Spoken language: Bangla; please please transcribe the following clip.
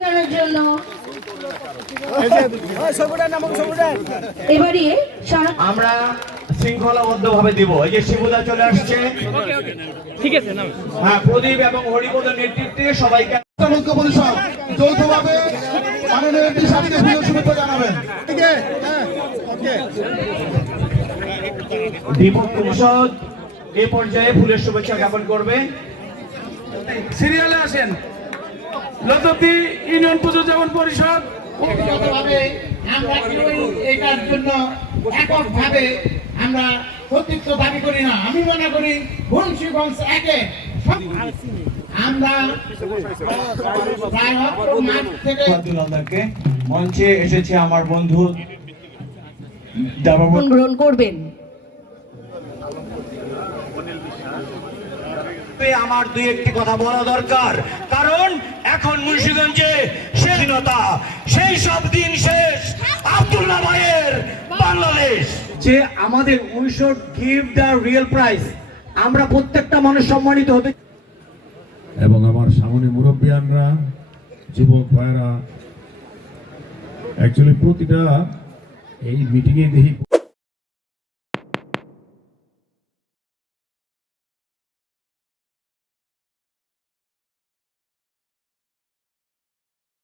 জন্য এবারে আমরা শৃঙ্খলাবদ্ধভাবে দিব। এই যে শিবুদা চলে আসছে, ঠিক আছে না? হ্যাঁ, প্রদীপ এবং হরিপদের নেতৃত্বে সবাইকে ঐক্য পরিষদ যৌথভাবে মাননীয় এমপি সাহেবকে পুজোর শুভেচ্ছা জানাবেন। ঠিক আছে, ওকে। দীপক পরিষদ এ পর্যায়ে ফুলের শুভেচ্ছা জ্ঞাপন করবে। সিরিয়ালে আসেন। লততি ইউনিয়ন পুজো যেমন পরিষদ ব্যক্তিগতভাবে আমরা কেউই এটার জন্য এককভাবে আমরা কর্তৃত্ব দাবি করি না। আমি মনে করি মুন্সিগঞ্জ একে আমরা মাঠ থেকে মঞ্চে এসেছে আমার বন্ধু গ্রহণ করবেন। আমার দুই একটি কথা বলা দরকার, কারণ এখন মুন্সিগঞ্জে স্বাধীনতা সেই সব দিন শেষ। আব্দুল্লাহ ভাইয়ের বাংলাদেশ যে আমাদের we should give the real price. আমরা প্রত্যেকটা মানুষ সম্মানিত হতে এবং আমার সামনে মুরব্বিয়ানরা, যুবক ভাইরা, অ্যাকচুয়ালি প্রতিটা এই মিটিংয়ে দেখি